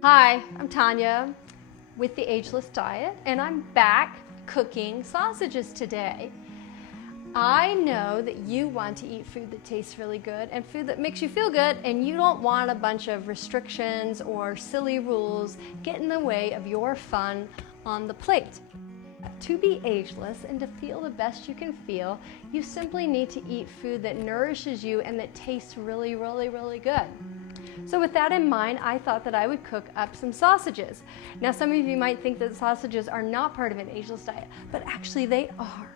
Hi, I'm Tanya with the Ageless Diet, and I'm back cooking sausages today. I know that you want to eat food that tastes really good and food that makes you feel good, and you don't want a bunch of restrictions or silly rules get in the way of your fun on the plate. To be ageless and to feel the best you can feel, you simply need to eat food that nourishes you and that tastes really, really, really good. So with that in mind, I thought that I would cook up some sausages. Now some of you might think that sausages are not part of an ageless diet, but actually they are.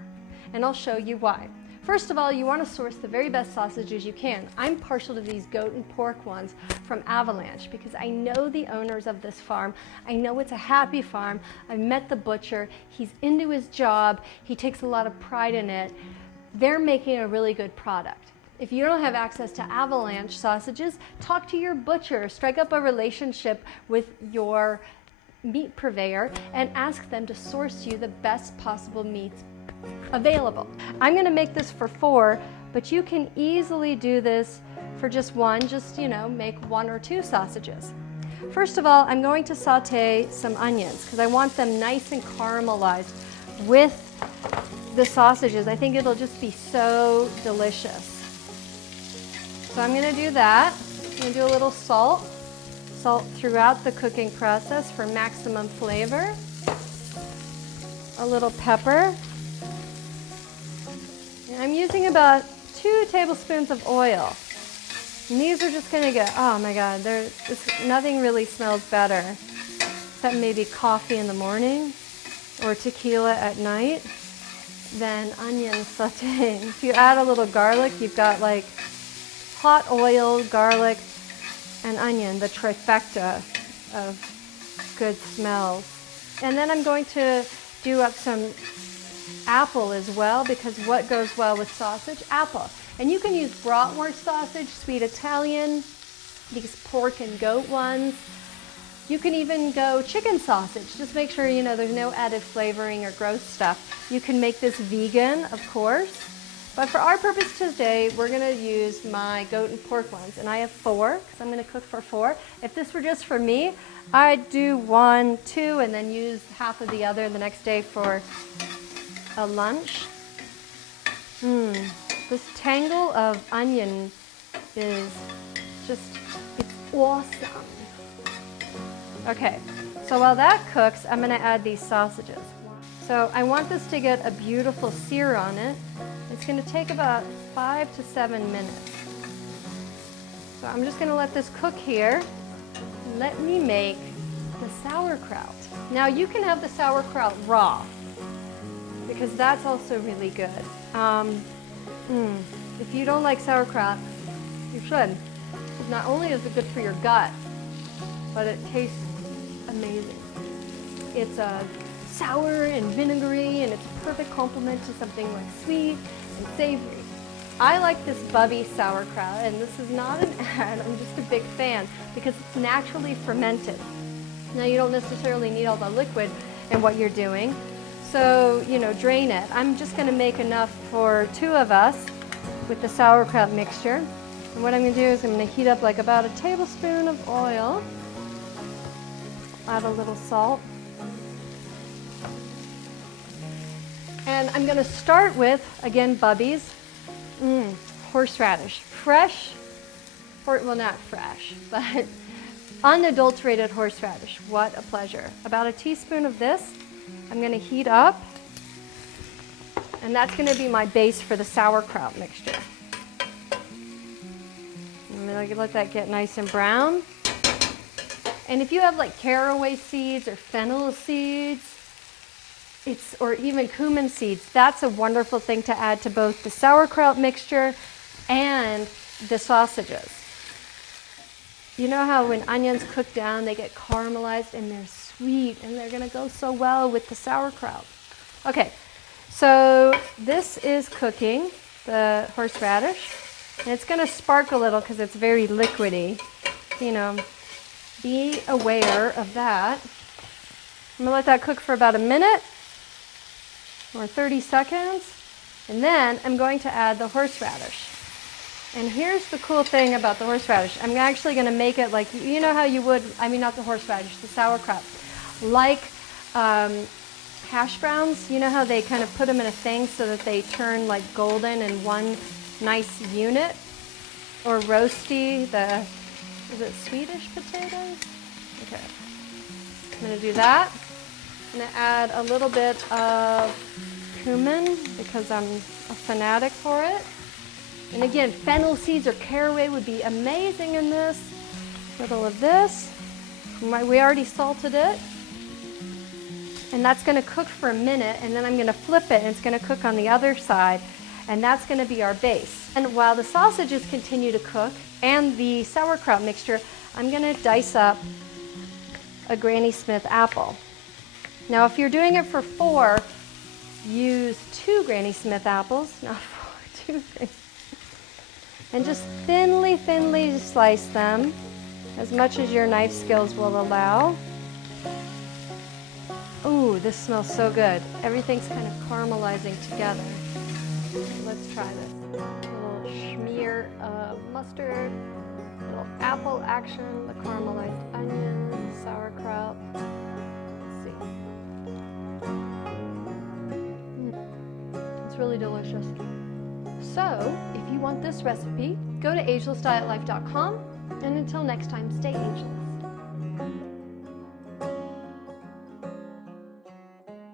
And I'll show you why. First of all, you want to source the very best sausages you can. I'm partial to these goat and pork ones from Avalanche because I know the owners of this farm. I know it's a happy farm. I've met the butcher. He's into his job. He takes a lot of pride in it. They're making a really good product. If you don't have access to Avalanche sausages, talk to your butcher, strike up a relationship with your meat purveyor and ask them to source you the best possible meats available. I'm going to make this for 4, but you can easily do this for just one, make 1 or 2 sausages. First of all, I'm going to saute some onions because I want them nice and caramelized with the sausages. I think it'll just be so delicious. So I'm going to do that. I'm going to do a little salt throughout the cooking process for maximum flavor. A little pepper. And I'm using about 2 tablespoons of oil. And these are just going to go, oh my God, nothing really smells better, except maybe coffee in the morning or tequila at night, than onion sauteing. If you add a little garlic, you've got like hot oil, garlic, and onion, the trifecta of good smells. And then I'm going to do up some apple as well, because what goes well with sausage? Apple. And you can use bratwurst sausage, sweet Italian, these pork and goat ones. You can even go chicken sausage. Just make sure there's no added flavoring or gross stuff. You can make this vegan, of course. But for our purpose today, we're going to use my goat and pork ones. And I have 4, because I'm going to cook for 4. If this were just for me, I'd do 1, 2, and then use half of the other the next day for a lunch. This tangle of onion is it's awesome. Okay, so while that cooks, I'm going to add these sausages. So I want this to get a beautiful sear on it. It's going to take about 5 to 7 minutes. So I'm just going to let this cook here. Let me make the sauerkraut. Now you can have the sauerkraut raw, because that's also really good. If you don't like sauerkraut, you should. Not only is it good for your gut, but it tastes amazing. It's sour and vinegary, and it's a perfect complement to something like sweet and savory. I like this Bubby sauerkraut, and this is not an ad, I'm just a big fan, because it's naturally fermented. Now you don't necessarily need all the liquid in what you're doing, so drain it. I'm just going to make enough for 2 of us with the sauerkraut mixture. And what I'm going to do is I'm going to heat up like about a tablespoon of oil, add a little salt, and I'm going to start with, again, Bubby's horseradish. Fresh, well, not fresh, but unadulterated horseradish. What a pleasure. About a teaspoon of this I'm going to heat up, and that's going to be my base for the sauerkraut mixture. I'm going to let that get nice and brown. And if you have like caraway seeds or fennel seeds, or even cumin seeds, that's a wonderful thing to add to both the sauerkraut mixture and the sausages. You know how when onions cook down, they get caramelized and they're sweet, and they're going to go so well with the sauerkraut. Okay, so this is cooking, the horseradish, and it's going to spark a little because it's very liquidy. Be aware of that. I'm going to let that cook for about a minute or 30 seconds, and then I'm going to add the horseradish. And here's the cool thing about the horseradish. I'm actually going to make it like, you know how you would, I mean not the horseradish, the sauerkraut. Like hash browns, you know how they kind of put them in a thing so that they turn like golden in one nice unit? Or roasty, is it Swedish potatoes? Okay. I'm going to do that. I'm going to add a little bit of cumin because I'm a fanatic for it. And again, fennel seeds or caraway would be amazing in this. A little of this. We already salted it. And that's going to cook for a minute, and then I'm going to flip it, and it's going to cook on the other side. And that's going to be our base. And while the sausages continue to cook and the sauerkraut mixture, I'm going to dice up a Granny Smith apple. Now, if you're doing it for 4, use 2 Granny Smith apples, not 4, 2 Granny. And just thinly slice them as much as your knife skills will allow. Ooh, this smells so good. Everything's kind of caramelizing together. Let's try this. A little smear of mustard, a little apple action, the caramelized onions, sauerkraut. Let's see. It's really delicious. So, if you want this recipe, go to agelessdietlife.com, and until next time, stay ageless.